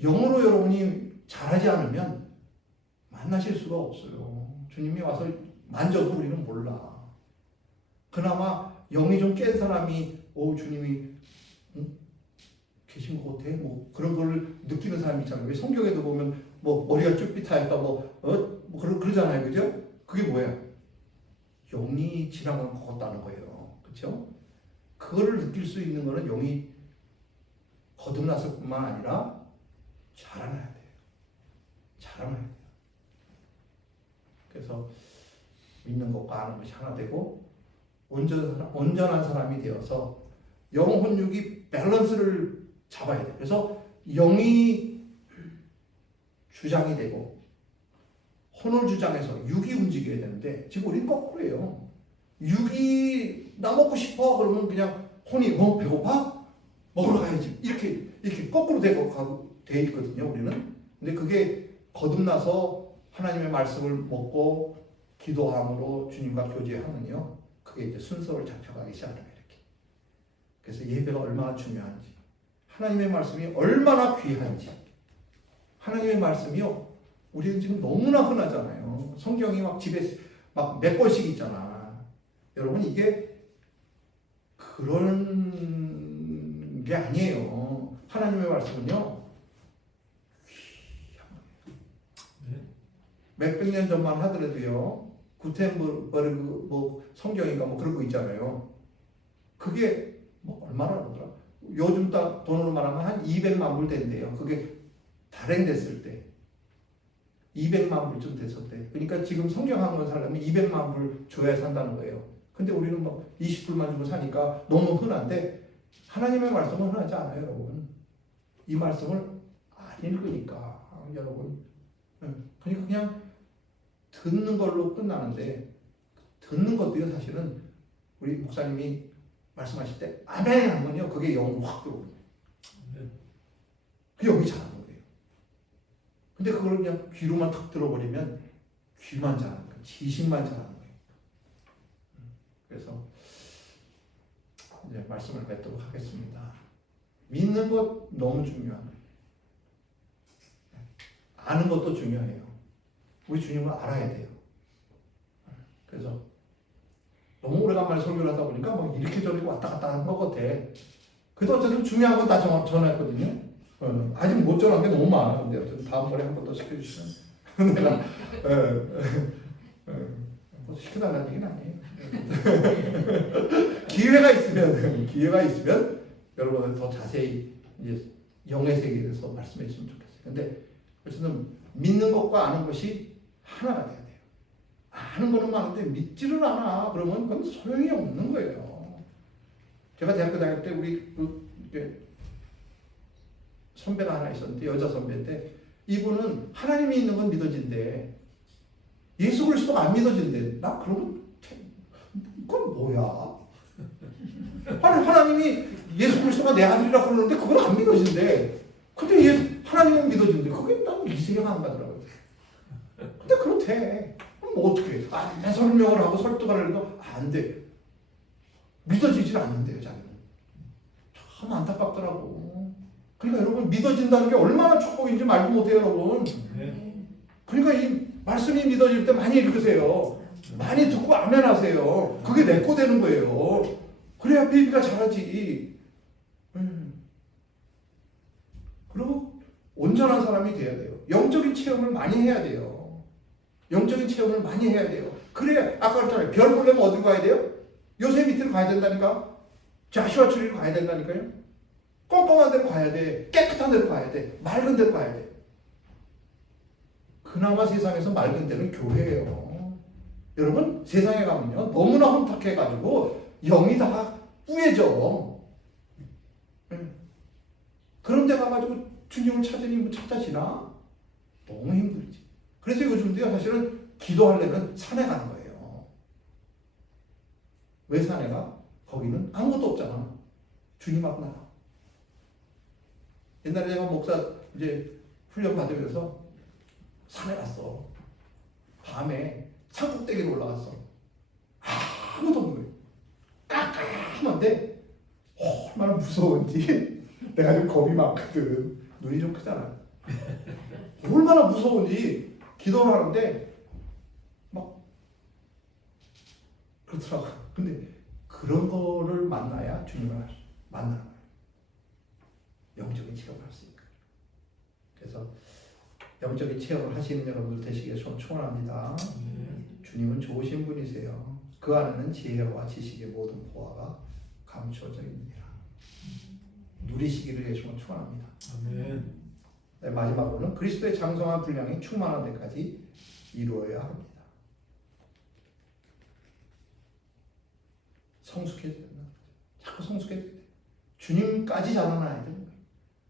영으로 여러분이 잘하지 않으면 만나실 수가 없어요. 주님이 와서 만져도 우리는 몰라. 그나마 영이 좀 깬 사람이 주님이 계신 것 같아. 뭐 그런 걸 느끼는 사람이 있잖아요. 왜 성경에도 보면 뭐 머리가 쭈삣하였다 그러잖아요. 그죠? 그게 뭐야? 영이 지나간 것 같다는 거예요. 그렇죠? 그거를 느낄 수 있는 거는 영이 거듭났을 뿐만 아니라 자라나야 돼요. 자라나야 돼요. 그래서 믿는 것과 아는 것이 하나 되고 온전한 사람이 되어서 영혼육이 밸런스를 잡아야 돼요. 그래서 영이 주장이 되고 혼을 주장해서 육이 움직여야 되는데 지금 우리는 거꾸로예요. 육이 나 먹고 싶어 그러면 그냥 혼이 배고파? 먹으러 가야지. 이렇게 거꾸로 돼 있거든요. 우리는. 근데 그게 거듭나서 하나님의 말씀을 먹고 기도함으로 주님과 교제하면요. 그게 이제 순서를 잡혀가기 시작해요. 이렇게. 그래서 예배가 얼마나 중요한지, 하나님의 말씀이 얼마나 귀한지, 하나님의 말씀이요. 우리는 지금 너무나 흔하잖아요. 성경이 막 집에 막 몇 권씩 있잖아. 여러분 이게 그런 게 아니에요. 하나님의 말씀은요. 몇백 년 전만 하더라도요. 구텐버그 뭐 성경인가 뭐 그런 거 있잖아요. 그게 뭐 얼마나 그러더라. 요즘 딱 돈으로 말하면 한 200만 불 된대요. 그게 발행됐을 때 200만 불쯤 됐었대. 그러니까 지금 성경 한 권 살려면 200만 불 줘야 산다는 거예요. 근데 우리는 뭐 20불만 주고 사니까 너무 흔한데 하나님의 말씀은 흔하지 않아요, 여러분. 이 말씀을 안 읽으니까 여러분. 그러니까 그냥 듣는 걸로 끝나는데 듣는 것도요 사실은 우리 목사님이 말씀하실 때 아멘 하면요 그게 영으로 확 들어오거든요. 그게 영이 잘하는 거예요. 근데 그걸 그냥 귀로만 탁 들어버리면 귀만 잘하는 거예요. 지식만 잘하는 거예요. 그래서 이제 말씀을 맺도록 하겠습니다. 믿는 것 너무 중요한 거예요. 아는 것도 중요해요. 우리 주님을 알아야 돼요. 그래서 너무 오래간만에 설교를 하다 보니까 막 이렇게 저렇게 왔다 갔다 하는 것 같아. 그래도 어쨌든 중요한 건 다 전화했거든요. 아직 못 전한 게 너무 많아. 근데 어쨌든 다음번에 한 번 더 시켜주시면 내가 뭐 시켜달라는 얘기는 아니에요. 기회가 있으면 여러분들 더 자세히 이제 영의 세계에 대해서 말씀해 주시면 좋겠어요. 근데 어쨌든 믿는 것과 아는 것이 하나가 돼야 돼요. 아는 거는 많은데 믿지를 않아. 그러면 그건 소용이 없는 거예요. 제가 대학교 다닐 때 우리 선배가 하나 있었는데 여자 선배인데 이분은 하나님이 있는 건 믿어진대. 예수 그리스도가 안 믿어진대. 나 그러면 그건 뭐야? 아니 하나님이 예수 그리스도가 내 아들이라 그러는데 그걸 안 믿어진대. 근데 하나님은 믿어진대. 그게 난 이해가 안 가더라고요. 근데 그렇대. 그럼 뭐 어떻게 해? 설명을 하고 설득을 하려고 안 돼. 믿어지질 않는데요, 자기는. 참 안타깝더라고. 그러니까 여러분 믿어진다는 게 얼마나 축복인지 말도 못해요, 여러분. 그러니까 이 말씀이 믿어질 때 많이 읽으세요. 많이 듣고 아멘하세요. 그게 내 거 되는 거예요. 그래야 베이비가 잘하지. 그리고 온전한 사람이 돼야 돼요. 영적인 체험을 많이 해야 돼요. 영적인 체험을 많이 해야 돼요. 그래야 아까 그랬잖아요. 별 보려면 어디 가야 돼요? 요새 밑으로 가야 된다니까. 자시와 추리로 가야 된다니까요. 껌껌한 데로 가야 돼. 깨끗한 데로 가야 돼. 맑은 데로 가야 돼. 그나마 세상에서 맑은 데는 교회예요. 여러분 세상에 가면요 너무나 혼탁해가지고 영이 다 뿌얘져. 그런 데 가가지고 주님을 찾으니 뭐 찾아지나? 너무 힘들지. 그래서 요즘도요 사실은 기도하려면 산에 가는 거예요. 왜 산에 가? 거기는 아무것도 없잖아. 주님하고 나랑. 옛날에 제가 목사 이제 훈련 받으면서 산에 갔어. 밤에 산꼭대기로 올라갔어. 아무도 없는 거예요. 깜깜한데 얼마나 무서운지 내가 좀 겁이 많거든. 눈이 좀 크잖아. 얼마나 무서운지 기도를 하는데 막 그렇더라고. 근데 그런 거를 만나야 주님을 만나는 거예요. 영적인 체험을 할 수 있으니까. 그래서 영적인 체험을 하시는 여러분들 되시길 축원합니다. 주님은 좋으신 분이세요. 그 안에는 지혜와 지식의 모든 보화가 감추어져 있느니라. 누리시기를 예수님은 축원합니다. 네, 마지막으로는 그리스도의 장성한 분량이 충만한 데까지 이루어야 합니다. 성숙해져야 된다. 자꾸 성숙해져야 돼. 주님까지 자라나야 되는 거예요.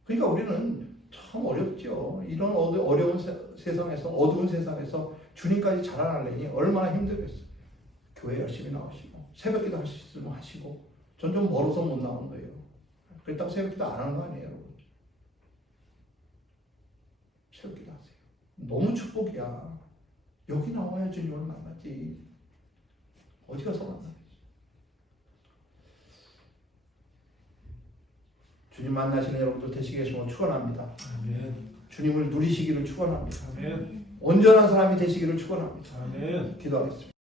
그러니까 우리는 참 어렵죠. 이런 어려운 세상에서, 어두운 세상에서 주님까지 자라나려니 얼마나 힘들겠어요. 교회 열심히 나오시고 새벽기도 할 수 있으면 하시고 전 좀 멀어서 못 나오는 거예요. 그렇다고 새벽기도 안 하는 거 아니에요, 여러분. 새벽기도 하세요. 너무 축복이야. 여기 나와야 주님을 만나지. 어디 가서 만나겠어. 주님 만나시는 여러분들 되시게 해주시면 축원합니다. 주님을 누리시기를 축원합니다. 온전한 사람이 되시기를 축원합니다. 기도하겠습니다.